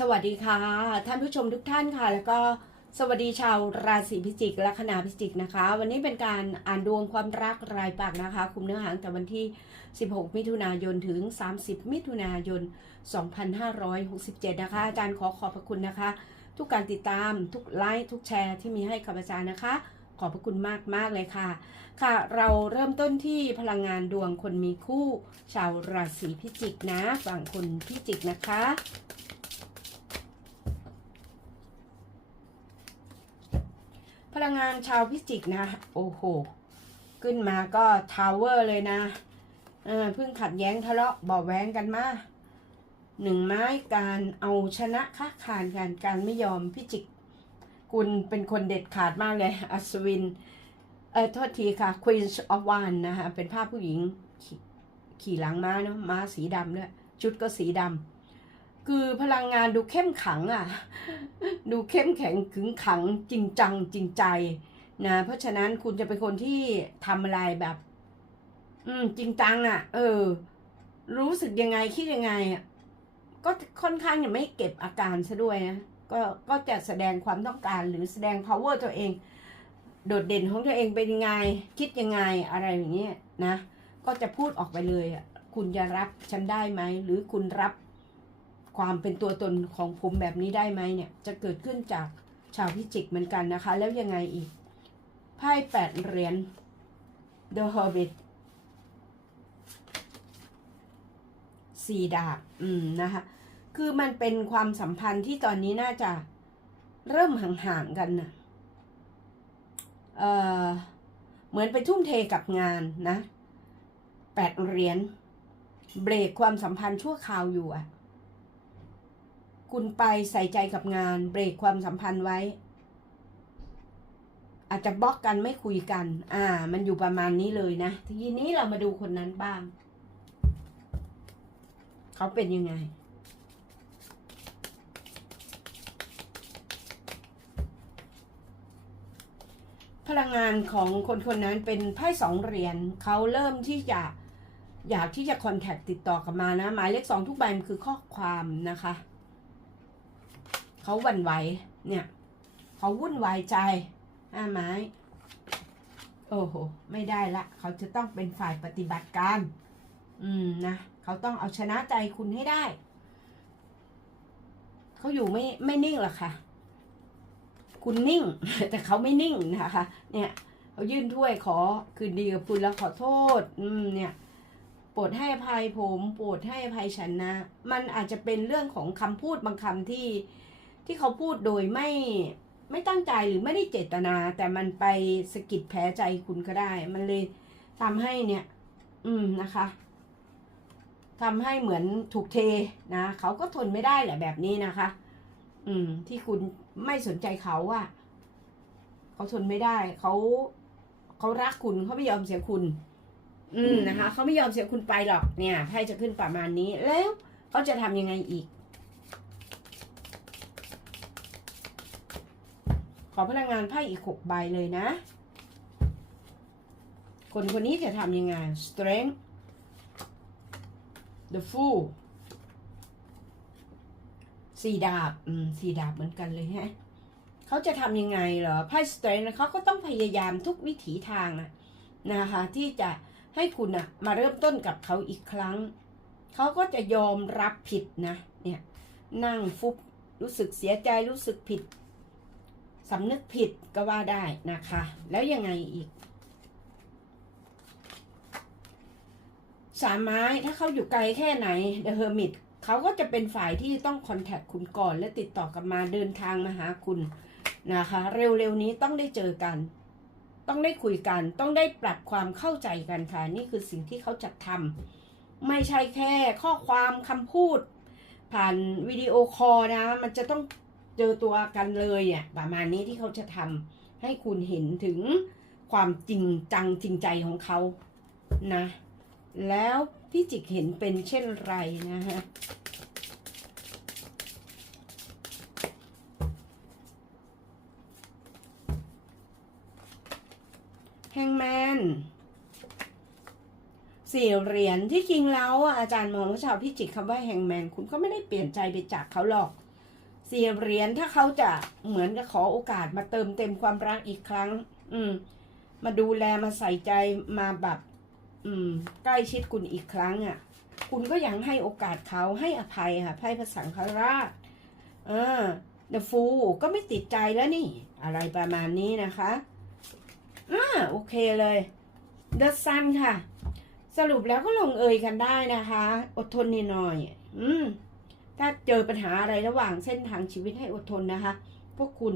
สวัสดีค่ะ ท่านผู้ชมทุกท่านค่ะ แล้วก็สวัสดีชาวราศีพิจิกและคณาพิจิกนะคะ วันนี้เป็นการอ่านดวงความรักรายปักนะคะ คุมเนื้อหาตั้งแต่วันที่ 16 มิถุนายนถึง 30 มิถุนายน 2567 นะคะ อาจารย์ขอขอบพระคุณนะคะ ทุกการติดตามทุกไลค์ทุกแชร์ที่มีให้กับอาจารย์นะคะ ขอบพระคุณมากมากเลยค่ะ ค่ะ เราเริ่มต้นที่พลังงานดวงคนมีคู่ ชาวราศีพิจิกนะฝั่งคนพิจิกนะคะ พลังงานชาวพิจิกนะ โอ้โห ขึ้นมาก็ทาวเวอร์เลยนะเพิ่งขัดแย้งทะเลาะเบาะแว้งกันมาหนึ่งไม้การเอาชนะค้าขานกันการไม่ยอมพิจิก คุณเป็นคนเด็ดขาดมากเลย อัศวิน เออโทษทีค่ะ Queen of One นะคะ เป็นภาพผู้หญิงขขี่หลังม้าเนาะม้าสีดำด้วยชุดก็สีดำ คือพลังงานดูเข้มขังอะ ดูเข้มแข็งขึงขังจริงจังจริงใจนะ เพราะฉะนั้นคุณจะเป็นคนที่ทำอะไรแบบ อืม จริงจังอะ เออ รู้สึกยังไงคิดยังไงอะก็ค่อนข้างจะไม่เก็บอาการซะด้วยนะก็ก็จะแสดงความต้องการหรือแสดง power ตัวเอง โดดเด่นของตัวเองเป็นยังไง คิดยังไงอะไรอย่างเงี้ยนะ ก็จะพูดออกไปเลยอะคุณจะรับฉันได้ไหม หรือคุณรับ ความเป็นตัวตนของผมแบบนี้ได้ไหมเนี่ย จะเกิดขึ้นจากชาวพิจิกเหมือนกันนะคะ แล้วยังไงอีกไพ่แปดเหรียญ The Hobbit สี่ดาบ อืม นะคะ คือมันเป็นความสัมพันธ์ที่ตอนนี้น่าจะเริ่มห่างๆกันนะเออเหมือนไปทุ่มเทกับงานนะแปดเหรียญ เบรกความสัมพันธ์ชั่วคราวอยู่อะ คุณไปใส่ใจกับงานเบรกความสัมพันธ์ไว้ อาจจะบล็อกกันไม่คุยกัน อ่า มันอยู่ประมาณนี้เลยนะ ทีนี้เรามาดูคนนั้นบ้าง เขาเป็นยังไงพลังงานของคนคนนั้นเป็นไพ่สองเหรียญเขาเริ่มที่จะอยากที่จะคอนแทคติดต่อกับมานะ หมายเลขสองทุกใบมันคือข้อความนะคะ เขาวันไหวเนี่ยเขาวุ่นวายใจห้าไม้โอ้โห ไม่ได้ละ เขาจะต้องเป็นฝ่ายปฏิบัติการ อืมนะ เขาต้องเอาชนะใจคุณให้ได้ เขาอยู่ไม่ไม่นิ่งหรอกค่ะ คุณนิ่ง แต่เขาไม่นิ่งนะคะ เนี่ยเขายื่นถ้วยขอคืนดีกับคุณแล้วขอโทษ อืม เนี่ย โปรดให้อภัยผม โปรดให้อภัยฉันนะ มันอาจจะเป็นเรื่องของคำพูดบางคำที่ ที่เขาพูดโดยไม่ไม่ตั้งใจหรือไม่ได้เจตนา แต่มันไปสะกิดแผลใจคุณก็ได้ มันเลยทำให้เนี่ย อืมนะคะทำให้เหมือนถูกเทนะเขาก็ทนไม่ได้แหละแบบนี้นะคะ อืม ที่คุณไม่สนใจเขาอะเขาทนไม่ได้ เขาเขารักคุณเขาไม่ยอมเสียคุณ อืมนะคะเขาไม่ยอมเสียคุณไปหรอกเนี่ยไพ่จะขึ้นประมาณนี้แล้วเขาจะทำยังไงอีก ขอพลังงานไพ่อีกหกใบเลยนะ คนคนนี้จะทำยังไง strength the fool สี่ดาบ อืมสี่ดาบเหมือนกันเลยฮะเขาจะทำยังไงเหรอไพ่สเตรนเขาก็ต้องพยายามทุกวิถีทางนะนะคะที่จะให้คุณอะมาเริ่มต้นกับเขาอีกครั้ง เขาก็จะยอมรับผิดนะ เนี่ย นั่งฟุบรู้สึกเสียใจรู้สึกผิด สำนึกผิดก็ว่าได้นะคะ แล้วยังไงอีก สามไม้ถ้าเขาอยู่ไกลแค่ไหน The Hermit เขาก็จะเป็นฝ่ายที่ต้องคอนแทคคุณก่อน และติดต่อกลับมาเดินทางมาหาคุณนะคะ เร็วๆนี้ต้องได้เจอกัน ต้องได้คุยกัน ต้องได้ปรับความเข้าใจกันค่ะ นี่คือสิ่งที่เขาจะทำไม่ใช่แค่ข้อความคำพูด ผ่านวิดีโอคอลนะ มันจะต้อง เจอตัวกันเลยอะประมาณนี้ที่เขาจะทำให้คุณเห็นถึงความจริงจังจริงใจของเขานะ แล้วพี่จิกเห็นเป็นเช่นไรนะฮะแฮงแมนสี่เหรียญที่จริงแล้วอะอาจารย์มองว่าชาวพิจิกคำว่าแฮงแมนคุณก็ไม่ได้เปลี่ยนใจไปจากเขาหรอก สี่เหรียญถ้าเขาจะเหมือนกับขอโอกาสมาเติมเต็มความรักอีกครั้ง อืม มาดูแลมาใส่ใจมาแบบ อืม ใกล้ชิดคุณอีกครั้งอะ่ะ คุณก็ยังให้โอกาสเขาให้อภัยค่ะไพ่พระสังฆราชเออ The Fool ก็ไม่ติดใจแล้วนี่ อะไรประมาณนี้นะคะอ่าโอเคเลย The Sun ค่ะ สรุปแล้วก็ลงเอยกันได้นะคะ อดทนนิดหน่อย อืม ถ้าเจอปัญหาอะไรระหว่างเส้นทางชีวิตให้อดทนนะคะ พวกคุณ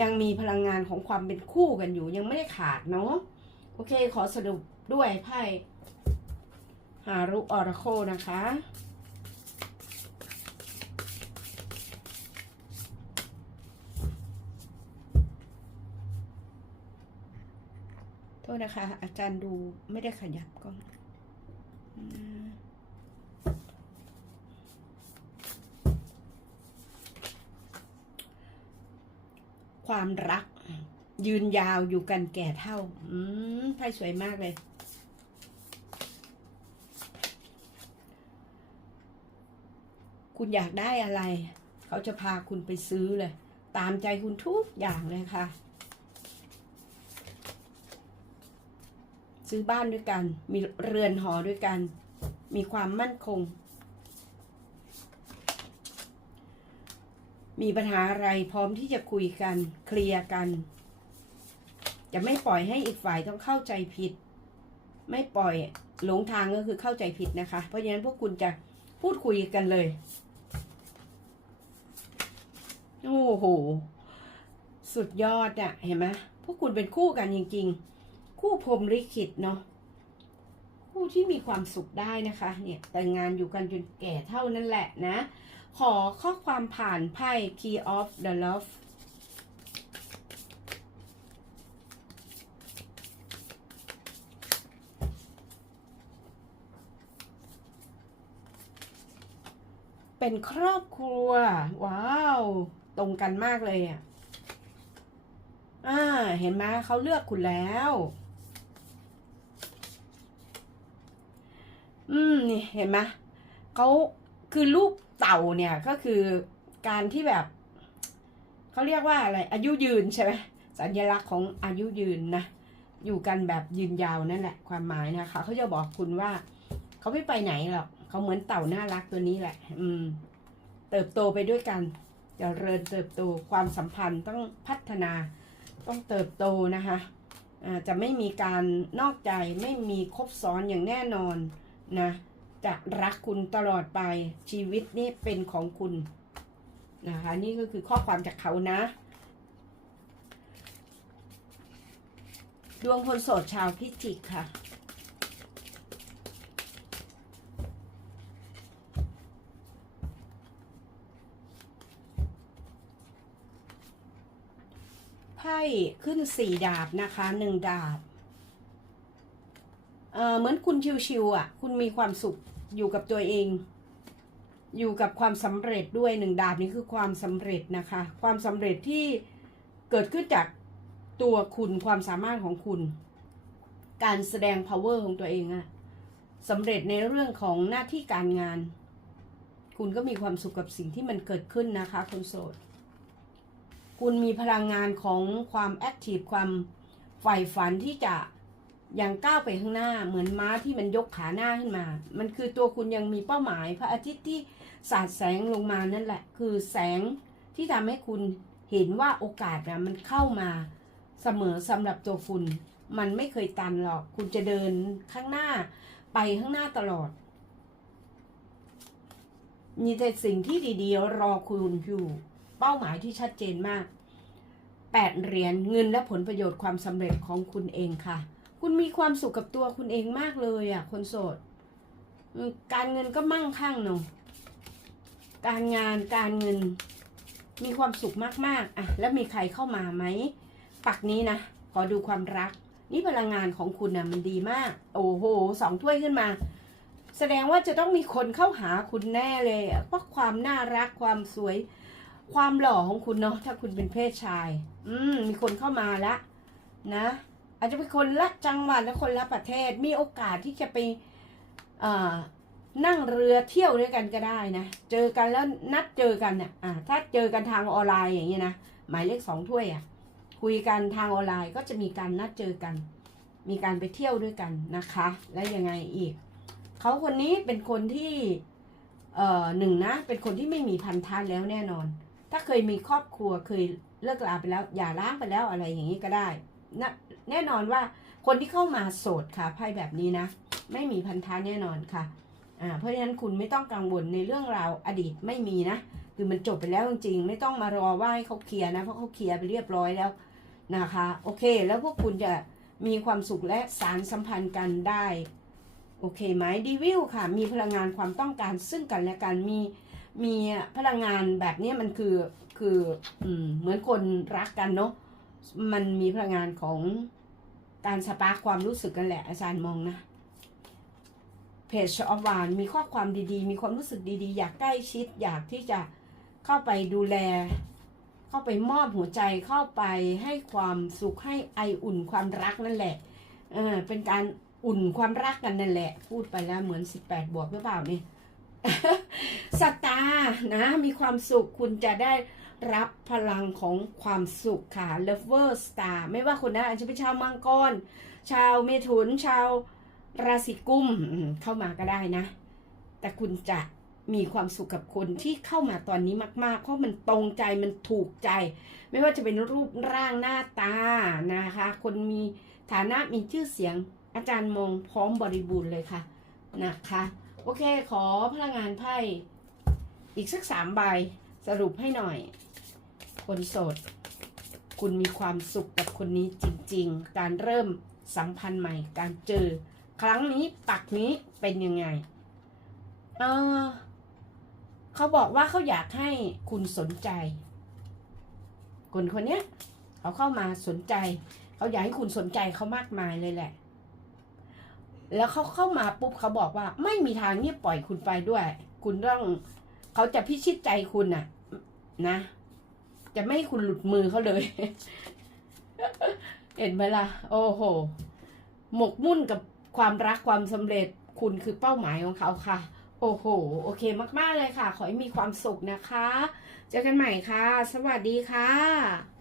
ยังมีพลังงานของความเป็นคู่กันอยู่ ยังไม่ได้ขาดเนาะโอเค ขอสรุปด้วยไพ่ฮารุออร์โคนะคะ โทษนะคะ อาจารย์ดูไม่ได้ขยับกล้อง ความรัก ยืนยาวอยู่กันแก่เท่า อืมไพ่สวยมากเลย คุณอยากได้อะไร เขาจะพาคุณไปซื้อเลย ตามใจคุณทุกอย่างเลยค่ะ ซื้อบ้านด้วยกัน มีเรือนหอด้วยกัน มีความมั่นคง มีปัญหาอะไรพร้อมที่จะคุยกันเคลียร์กัน จะไม่ปล่อยให้อีกฝ่ายต้องเข้าใจผิด ไม่ปล่อยหลงทางก็คือเข้าใจผิดนะคะ เพราะฉะนั้นพวกคุณจะพูดคุยกันเลย โอ้โห สุดยอดอะเห็นไหมพวกคุณเป็นคู่กันจริง ๆ คู่พรหมลิขิตเนาะคู่ที่มีความสุขได้นะคะ เนี่ยแต่งงานอยู่กันจนแก่เท่านั้นแหละนะ ขอข้อความผ่านไพ่ Key of the Love เป็นครอบครัว ว้าว ตรงกันมากเลยอะอ่า เห็นไหมเขาเลือกคุณแล้ว อืม นี่ เห็นไหมเขาคือรูป เต่าเนี่ยก็คือการที่แบบเขาเรียกว่าอะไรอายุยืนใช่ไหมสัญลักษณ์ของอายุยืนนะอยู่กันแบบยืนยาวนั่นแหละ ความหมายนะคะเขาจะบอกคุณว่าเขาไม่ไปไหนหรอกเขาเหมือนเต่าน่ารักตัวนี้แหละ อืม เติบโตไปด้วยกันจเจริญเติบโตความสัมพันธ์ต้องพัฒนาต้องเติบโตนะคะจะไม่มีการนอกใจไม่มีคบซ้อนอย่างแน่นอนนะ จะรักคุณตลอดไปชีวิตนี่เป็นของคุณนะคะนี่ก็คือข้อความจากเขานะ ดวงคนโสดชาวพิจิกค่ะไพ่ขึ้นสี่ดาบนะคะหนึ่งดาบ เออเหมือนคุณชิวๆอะ คุณมีความสุข อยู่กับตัวเอง อยู่กับความสำเร็จด้วยหนึ่งดาบนี้คือความสำเร็จนะคะ ความสำเร็จที่เกิดขึ้นจากตัวคุณความสามารถของคุณ การแสดง power ของตัวเองอะสำเร็จในเรื่องของหน้าที่การงาน คุณก็มีความสุขกับสิ่งที่มันเกิดขึ้นนะคะคนโสด คุณมีพลังงานของความแอคทีฟความใฝ่ฝันที่จะ อยังก้าวไปข้างหน้าเหมือนม้าที่มันยกขาหน้าขึ้นมา มันคือตัวคุณยังมีเป้าหมาย พระอาทิตย์ที่สาดแสงลงมานั่นแหละ คือแสงที่ทำให้คุณเห็นว่าโอกาสนะมันเข้ามาเสมอสำหรับตัวคุณ มันไม่เคยตันหรอก คุณจะเดินข้างหน้าไปข้างหน้าตลอด มีแต่สิ่งที่ดีๆ รอคุณอยู่ เป้าหมายที่ชัดเจนมากแปดเหรียญเงินและผลประโยชน์ความสำเร็จของคุณเองค่ะ คุณมีความสุขกับตัวคุณเองมากเลยอะ คนโสด การเงินก็มั่งคั่งเนาะการงานการเงินมีความสุขมากๆอะแล้วมีใครเข้ามาไหมปักนี้นะขอดูความรัก นี่พลังงานของคุณนะมันดีมาก โอ้โหสองถ้วยขึ้นมา แสดงว่าจะต้องมีคนเข้าหาคุณแน่เลยเพราะความน่ารักความสวย ความหล่อของคุณเนาะถ้าคุณเป็นเพศชาย อืมมีคนเข้ามาแล้วนะ อาจจะเป็นคนละจังหวัดและคนละประเทศ มีโอกาสที่จะไปนั่งเรือเที่ยวด้วยกันก็ได้นะ เจอกันแล้วนัดเจอกันเนี่ยอ่าถ้าเจอกันทางออนไลน์อย่างนี้ยนะ หมายเลขสองถ้วยอะ คุยกันทางออนไลน์ก็จะมีการนัดเจอกัน มีการไปเที่ยวด้วยกันนะคะ แล้วยังไงอีก เขาคนนี้เป็นคนที่เอ่อหนึ่งนะ เป็นคนที่ไม่มีพันธะแล้วแน่นอน ถ้าเคยมีครอบครัวเคยเลิกลาไปแล้ว อย่าร้างไปแล้วอะไรอย่างนี้ก็ได้ แน่นอนว่าคนที่เข้ามาโสดค่ะไพ่แบบนี้นะ ไม่มีพันธะแน่นอนค่ะอ่าเพราะฉะนั้นคุณไม่ต้องกังวลในเรื่องราวอดีตไม่มีนะ คือมันจบไปแล้วจริงๆ ไม่ต้องมารอว่าให้เขาเคลียร์นะ เพราะเขาเคลียร์ไปเรียบร้อยแล้วนะคะ โอเค แล้วพวกคุณจะมีความสุขและสารสัมพันธ์กันได้ โอเคไหมดีวิวค่ะ มีพลังงานความต้องการซึ่งกันและกันมีมีพลังงานแบบนี้มันคือคืออืมเหมือนคนรักกันเนาะ มันมีพลังงานของการสปาร์คความรู้สึกกันแหละ อาจารย์มองนะเพจออฟวานมีข้อความดีๆ มีความรู้สึกดีๆ อยากใกล้ชิด อยากที่จะเข้าไปดูแล เข้าไปมอบหัวใจเข้าไปให้ความสุขให้ไออุ่นความรักนั่นแหละเออเป็นการอุ่นความรักกันนั่นแหละ พูดไปแล้วเหมือน 18 บวกหรือเปล่านี่สตาร์นะมีความสุขคุณจะได้ รับพลังของความสุขค่ะ Lover Star ไม่ว่าคนนั้นอาจจะเป็นชาวมังกร ชาวเมถุน ชาวราศีกุมอืมเข้ามาก็ได้นะ แต่คุณจะมีความสุขกับคนที่เข้ามาตอนนี้มากๆ เพราะมันตรงใจมันถูกใจ ไม่ว่าจะเป็นรูปร่างหน้าตานะคะ คนมีฐานะมีชื่อเสียงอาจารย์มองพร้อมบริบูรณ์เลยค่ะนะคะ โอเคขอพลังงานไพ่อีกสักสามใบสรุปให้หน่อย คนโสด คุณมีความสุขกับคนนี้จริง ๆ การเริ่มสัมพันธ์ใหม่ การเจอ ครั้งนี้ปักนี้เป็นยังไง เออเขาบอกว่าเขาอยากให้คุณสนใจ คนคนนี้เขาเข้ามาสนใจ เขาอยากให้คุณสนใจเขามากมายเลยแหละ แล้วเขาเข้ามาปุ๊บเขาบอกว่า ไม่มีทางเงียบปล่อยคุณไปด้วย คุณต้องเขาจะพิชิตใจคุณน่ะ นะ จะไม่ให้คุณหลุดมือเขาเลย เห็นไหมล่ะ โอ้โห หมกมุ่นกับความรักความสำเร็จคุณคือเป้าหมายของเขาค่ะ โอ้โห โอเคมาก ๆ เลยค่ะ ขอให้มีความสุขนะคะ เจอกันใหม่ค่ะ สวัสดีค่ะ